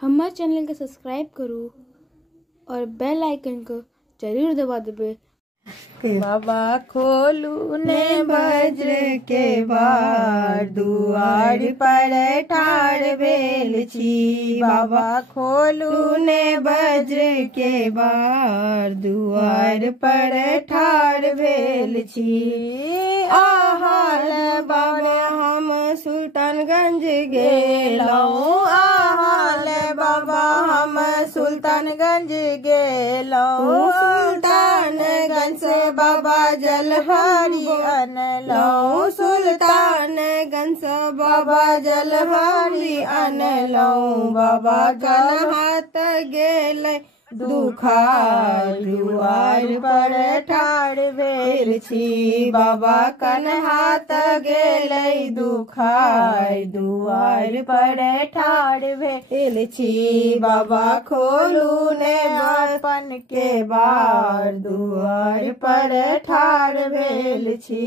हमारे चैनल के सब्सक्राइब करो और बेल आइकन को जरूर दबा देबे। बाबा खोलू ने वज्र के बार दुआर पर ठाड़ भेल छी। बाबा खोलू ने वज्र के बार दुआर पर ठाड़ भेल छी। आहाल बाबा हम सुल्तानगंज गेलौं, आहाल बाबा हम सुल्तानगंज गेलौं। सुल्तानगंज से बाबा जलहरी अनलौं, सुल्तानगंज से बाबा जलहरी अनलौं। बाबा कन हाथ गेलै दुखार दुआर पर ठाड़ भेल छी। बाबा कन हाथ गेलै दुखार दुआर पर ठाड़ भेल छी। बाबा खोलू ने बचपन के बार दुआर पर ठाड़ भेल छी।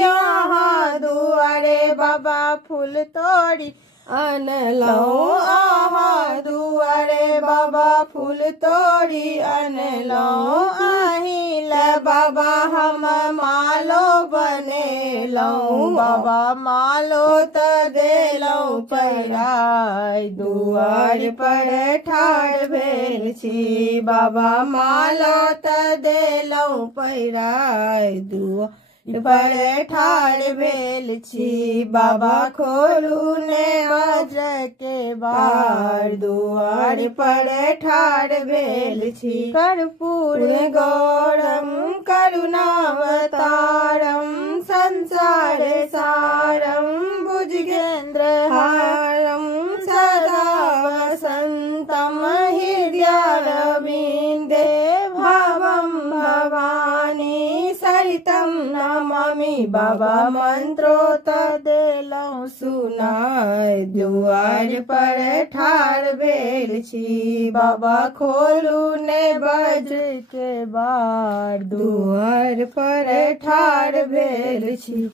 यहाँ दुआरे बाबा फूल तोड़ी अनलौं, आहा दुआरे बाबा फूल तोड़ी अनलौं। अहिल बाबा हम मालो बनेलौं, बाबा मालो त देलौं पैराय दुआर पर ठाड़ भेल छी। बाबा मालो त देलौं पैराय दुआर पर ठाड़ भेल छी। बाबा खोलू ने वज्र के बार दुआर पर ठाड़ भेल छी। कर्पूर गौरम करुणावतारम संसार सारम भुजगेंद्र हारम सदा वसंतम हृदयारविंदे भवम भवानी सरितम नमामि। बाबा मंत्रो त देलौं सुनाय दुआर पर ठाड़ भेल छी। बाबा खोलू ने वज्र के बार दुआर पर ठाड़ भेल छी।